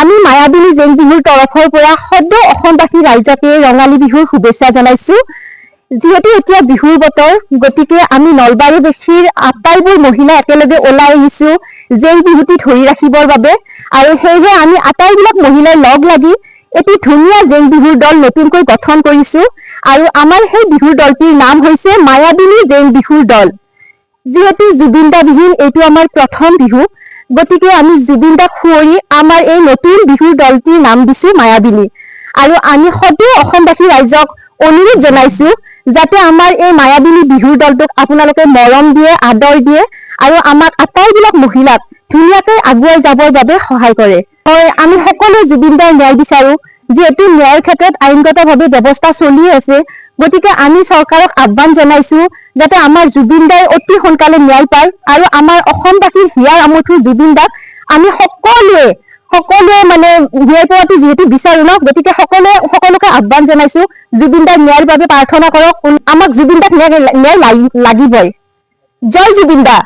আমি মায়াবিনী জেং বিহুৰ তৰফৰ পৰা সদ্য অসমবাসী ৰাইজকে ৰঙালী বিহুৰ শুভেচ্ছা জনাইছো। যিহেতু এতিয়া বিহুৰ বতৰ, গতিকে আমি নলবাৰীবাসীৰ আটাইবোৰ মহিলা একেলগে ওলাই আহিছো জেং বিহুটি ধৰি ৰাখিবৰ বাবে, আৰু সেয়েহে আমি আটাইবিলাক মহিলাই লগ লাগি এটি ধুনীয়া জেং বিহুৰ দল নতুনকৈ গঠন কৰিছো, আৰু আমাৰ সেই বিহুৰ দলটিৰ নাম হৈছে মায়াবিনী জেং বিহুৰ দল। যিহেতু জুবিন দা বিহীন এইটো আমাৰ প্ৰথম বিহু, গতিকে আমি জুবিন দাক সুঁৱৰি আমাৰ এই নতুন বিহুৰ দলটিৰ নাম দিছো মায়াবিনী। আৰু আমি সদায় অসমবাসী ৰাইজক অনুৰোধ জনাইছো যাতে আমাৰ এই মায়াবিনী বিহুৰ দলটোক আপোনালোকে মৰম দিয়ে, আদৰ দিয়ে, আৰু আমাক আটাইবিলাক মহিলাক ধুনীয়াকৈ আগুৱাই যাবৰ বাবে সহায় কৰে। হয়, আমি সকলোৱে জুবিন দাৰ ন্যায় বিচাৰো। যিহেতু ন্যায়ৰ ক্ষেত্ৰত আইনগতভাৱে ব্যৱস্থা চলি আছে, গতিকে আমি চৰকাৰক আহ্বান জনাইছো যাতে আমাৰ জুবিন দাই অতি সোনকালে ন্যায় পায়, আৰু আমাৰ অসমবাসীৰ হিয়াৰ আমঠু জুবিন দাক আমি সকলোৱে মানে ন্যায় পোৱাটো যিহেতু বিচাৰো ন, গতিকে সকলোকে আহ্বান জনাইছো জুবিন দাৰ ন্যায়ৰ বাবে প্ৰাৰ্থনা কৰক। আমাক জুবিন দাক ন্যায় লাগিবই। জয় জুবিন দা।